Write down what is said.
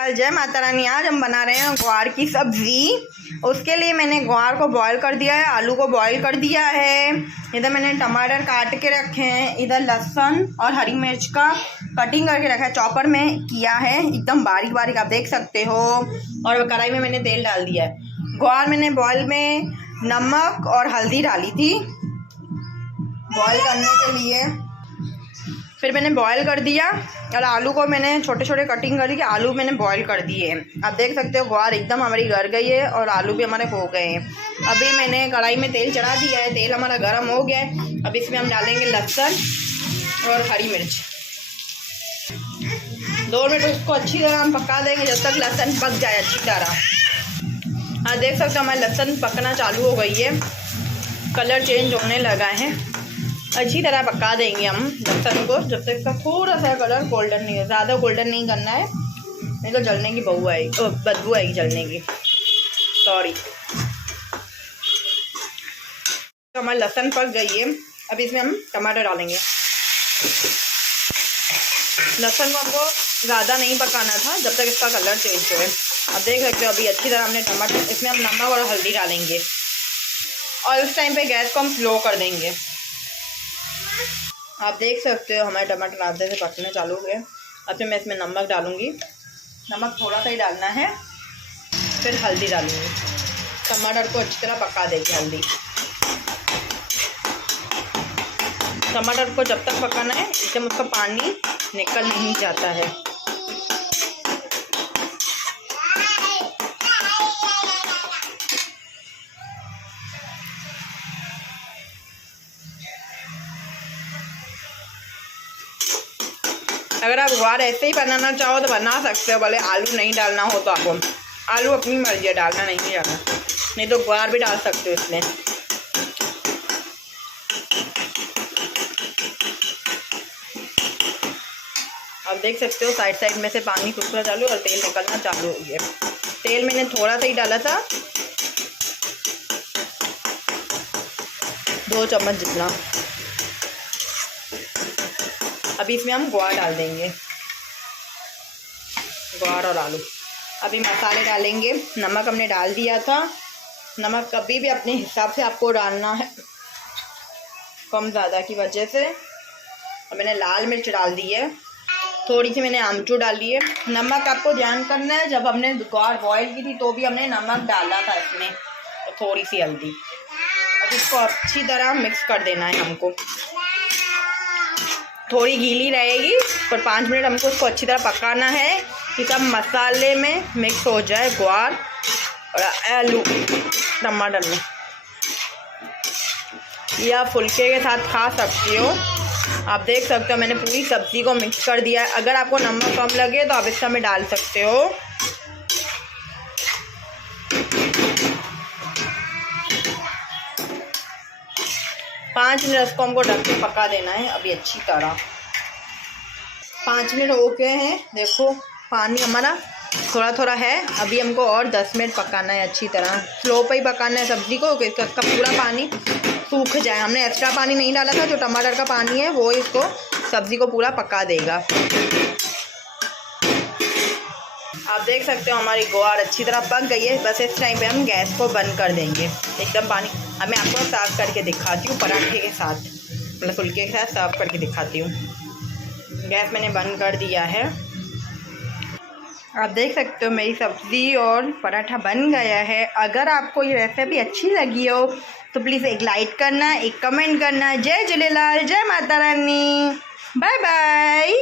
जय माता रानी। आज हम बना रहे हैं ग्वार की सब्ज़ी। उसके लिए मैंने ग्वार को बॉईल कर दिया है, आलू को बॉईल कर दिया है। इधर मैंने टमाटर काट के रखे हैं, इधर लहसुन और हरी मिर्च का कटिंग करके रखा है, चॉपर में किया है एकदम बारीक बारीक, आप देख सकते हो। और कढ़ाई में मैंने तेल डाल दिया है। ग्वार मैंने बॉईल में नमक और हल्दी डाली थी बॉईल करने के लिए, फिर मैंने बॉईल कर दिया। और आलू को मैंने छोटे छोटे कटिंग करी कि आलू मैंने बॉईल कर दिए। आप देख सकते हो ग्वार एकदम हमारी गल गई है और आलू भी हमारे हो गए हैं। अभी मैंने कढ़ाई में तेल चढ़ा दिया है, तेल हमारा गर्म हो गया है। अब इसमें हम डालेंगे लहसुन और हरी मिर्च। 2 मिनट उसको अच्छी तरह हम पका देंगे जब तक लहसुन पक जाए अच्छी तरह। हाँ, देख सकते हो हमारी लहसुन पकना चालू हो गई है, कलर चेंज होने लगा है। अच्छी तरह पका देंगे हम लहसुन को जब तक इसका थोड़ा सा कलर गोल्डन नहीं हो। ज़्यादा गोल्डन नहीं करना है, नहीं तो जलने की बदबू आएगी जलने की। सॉरी। तो हमारी लहसुन पक गई है। अब इसमें हम टमाटर डालेंगे। लहसुन को हमको ज़्यादा नहीं पकाना था जब तक इसका कलर चेंज हो। अब देख सकते हो अभी अच्छी तरह हमने टमाटर, इसमें हम नमक और हल्दी डालेंगे और इस टाइम पे गैस को हम स्लो कर देंगे। आप देख सकते हो हमारे टमाटर आधे से पकने चालू हो गए। अब फिर मैं इसमें नमक डालूँगी, नमक थोड़ा सा ही डालना है, फिर हल्दी डालूँगी। टमाटर को अच्छी तरह पका देंगे। हल्दी, टमाटर को जब तक पकाना है एकदम उसका पानी निकल नहीं जाता है। अगर आप ग्वार ऐसे ही बनाना चाहो तो बना सकते हो, भले आलू नहीं डालना हो तो आपको। आलू अपनी मर्जी है, डालना नहीं डालना, नहीं तो ग्वार भी डाल सकते हो इसमें। आप देख सकते हो साइड साइड में से पानी टूटना चालू और तेल निकलना चालू हो गया। तेल मैंने थोड़ा सा ही डाला था, 2 चम्मच जितना। अभी इसमें हम ग्वार डाल देंगे, ग्वार और आलू। अभी मसाले डालेंगे। नमक हमने डाल दिया था, नमक कभी भी अपने हिसाब से आपको डालना है, कम ज़्यादा की वजह से। और मैंने लाल मिर्च डाल दी है, थोड़ी सी मैंने आमचूर डाली है। नमक आपको ध्यान करना है, जब हमने ग्वार बॉईल की थी तो भी हमने नमक डाला था इसमें, और थोड़ी सी हल्दी। अब इसको अच्छी तरह मिक्स कर देना है हमको। थोड़ी गीली रहेगी पर 5 मिनट हमको उसको अच्छी तरह पकाना है कि सब मसाले में मिक्स हो जाए, ग्वार और आलू टमाटर में। या फुल्के के साथ खा सकती हो। आप देख सकते हो मैंने पूरी सब्ज़ी को मिक्स कर दिया है। अगर आपको नमक कम लगे तो आप इस समय डाल सकते हो। पाँच मिनट इसको हमको ढक के पका देना है अभी अच्छी तरह। 5 मिनट हो गए हैं, देखो पानी हमारा थोड़ा थोड़ा है। अभी हमको और 10 मिनट पकाना है अच्छी तरह। स्लो पे ही पकाना है सब्ज़ी को कि इसका पूरा पानी सूख जाए। हमने एक्स्ट्रा पानी नहीं डाला था, जो टमाटर का पानी है वो इसको सब्ज़ी को पूरा पका देगा। आप देख सकते हो हमारी ग्वार अच्छी तरह पक गई है। बस इस टाइम पे हम गैस को बंद कर देंगे एकदम। पानी अब मैं आपको सर्व करके दिखाती हूँ, पराठे के साथ, मतलब फुल्के के साथ सर्व करके दिखाती हूँ। गैस मैंने बंद कर दिया है। आप देख सकते हो मेरी सब्ज़ी और पराठा बन गया है। अगर आपको ये रेसिपी अच्छी लगी हो तो प्लीज़ एक लाइक करना, एक कमेंट करना। जय झूलेलाल, जय माता रानी, बाय बाय।